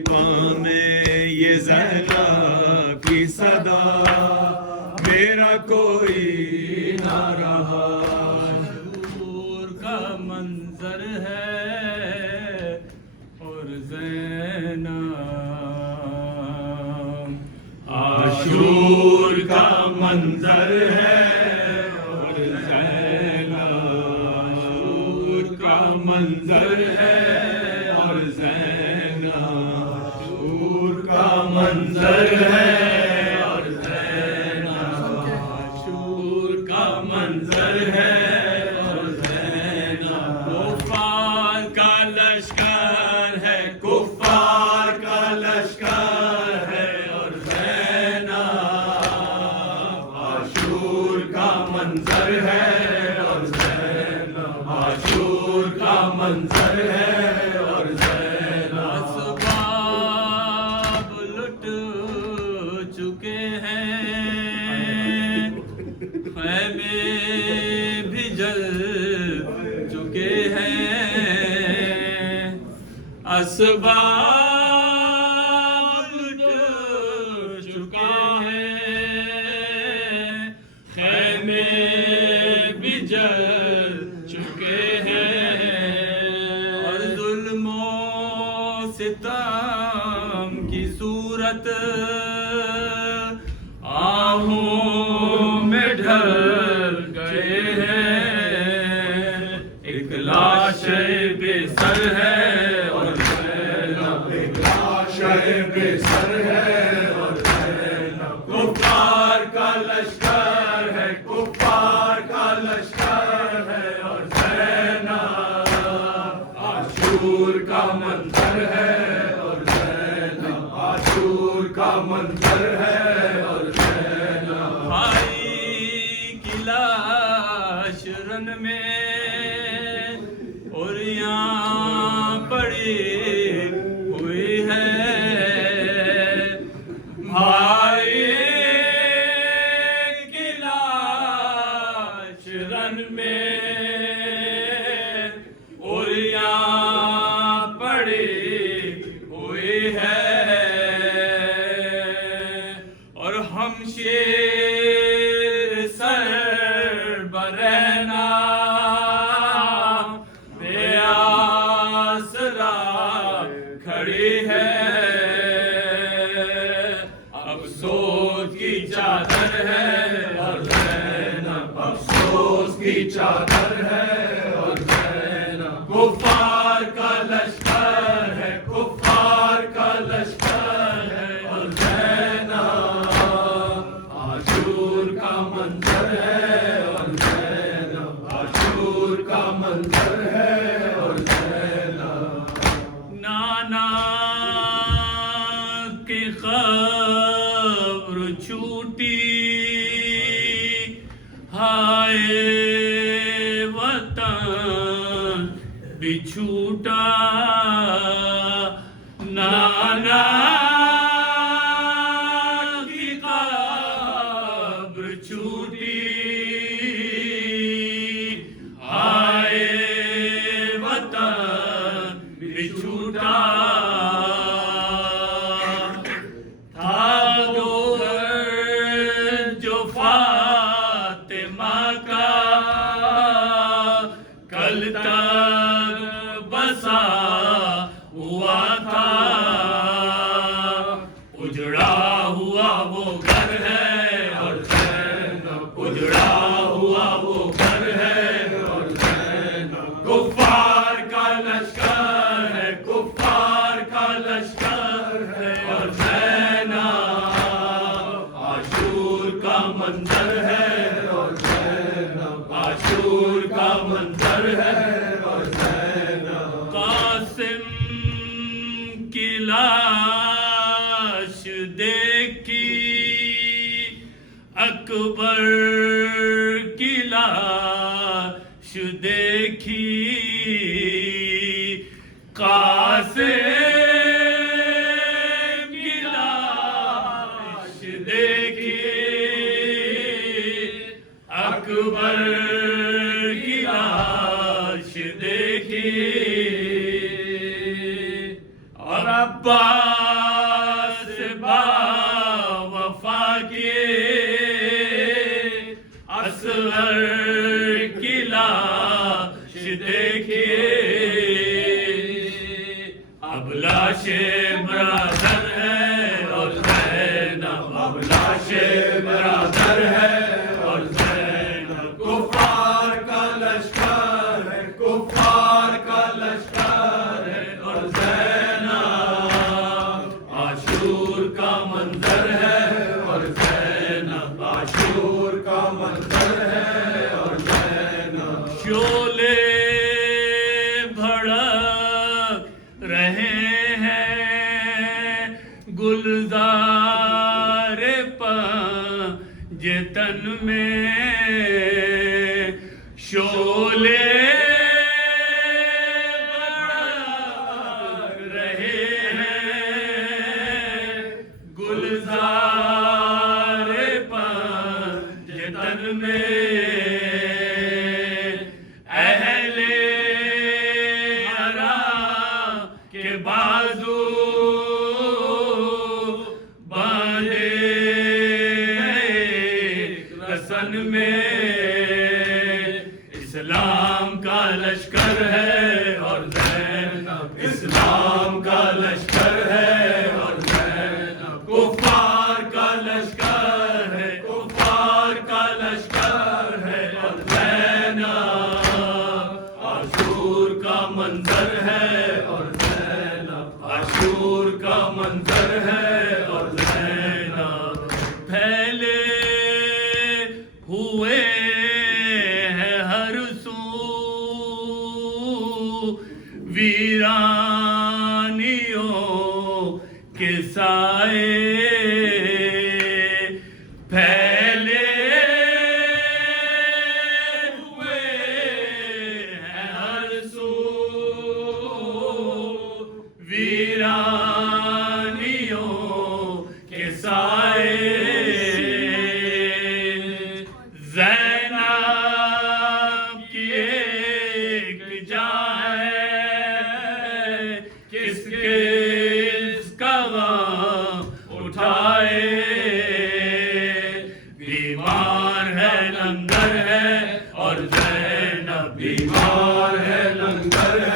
पामे ये ज़ैनब की सदा, मेरा कोई ना रहा। आशूर का मंजर है और ज़ैनब, आशूर का मंजर है और ज़ैनब, आशूर का मंजर है और ज़ैनब, आशूर का मंजर है और ज़ैनब, आशूर का मंजर है और ज़ैनब। कुफ़ार का लश्कर है, कुफ़ार का लश्कर है और आशूर का मंजर है और ज़ैनब, आशूर का मंजर है और ज़ैनब। असबाब लुट चुके हैं, ख़ैमे भी जल चुके हैं। असबाब लुट चुका है, ख़ैमे भी जल चुके हैं। और ज़ुल्मो सितम की सूरत आहों में ढल गए हैं। एक लाश बेसर है और ज़ैनब, एक लाश बेसर है और ज़ैनब। कुफ़ार का लश्कर है, कुफ़ार का लश्कर है और ज़ैनब, आशूर का मंजर है और ज़ैनब, आशूर का मंजर है और ज़ैनब। भाई की लाश रन में और यहाँ पड़ी हुई है। भाई की लाश रन में और यहाँ पड़ी हुई है। और हम शेर सर बरहना बेआसरा खड़ी है। अफसोस की चादर है और ज़ैनब, अफसोस की चादर है और ज़ैनब। कुफ़ार का लश्कर है, कुफ़ार का लश्कर है और ज़ैनब, आशूर का मंजर है और ज़ैनब, आशूर का मंजर है और ज़ैनब। नाना की खबर छूटी, हाय वतन भी छूटा। नाना की खबर छूटी, हाय वतन भी छूटा। था जो फातिमा का कल तक बसा हुआ था। उजड़ा हुआ वो घर है और ज़ैनब, उजड़ा हुआ वो घर है और ज़ैनब। कुफ़ार का लश्कर है, कुफ़ार का लश्कर है और ज़ैनब, आशूर का मंजर है और ज़ैनब, आशूर का मंजर है और ज़ैनब। कासिम की लाश देखी, अकबर की लाश देखी। कासिम की लाश देखी, अकबर की लाश देखी। और अब अब्बास वफा के असगर की लाश देखिए, अब लाशे बरादर है और ज़ैनब, अब लाशे बरादर है और ज़ैनब। कुफार का लश्कर है, कुफार का लश्कर है और ज़ैनब आशूर का मंजर है और ज़ैनब आशूर का मंजर है और ज़ैनब। शोले भड़क रहे हैं गुलजार पंजतन में, शोले भड़क रहे हैं गुलजार पंजतन में, अहले हरा के बाजू बांधे रसन में, इस्लाम का लश्कर है और ज़ैनब, इस्लाम का लश्कर है और ज़ैनब। कुफार का लश्कर है, कुफार का लश्कर है और ज़ैनब आशूर का मंजर है और ज़ैनब आशूर का मंजर है और ज़ैनब। फैले हुए हैं हर सू वीरानियों के साए, फैले हुए हैं हर सू वीरानियों के साए, ज़ैनब की एक जान है किसके इसका गम उठाए, बीमार है लंगर है और ज़ैनब बीमार है लंगर है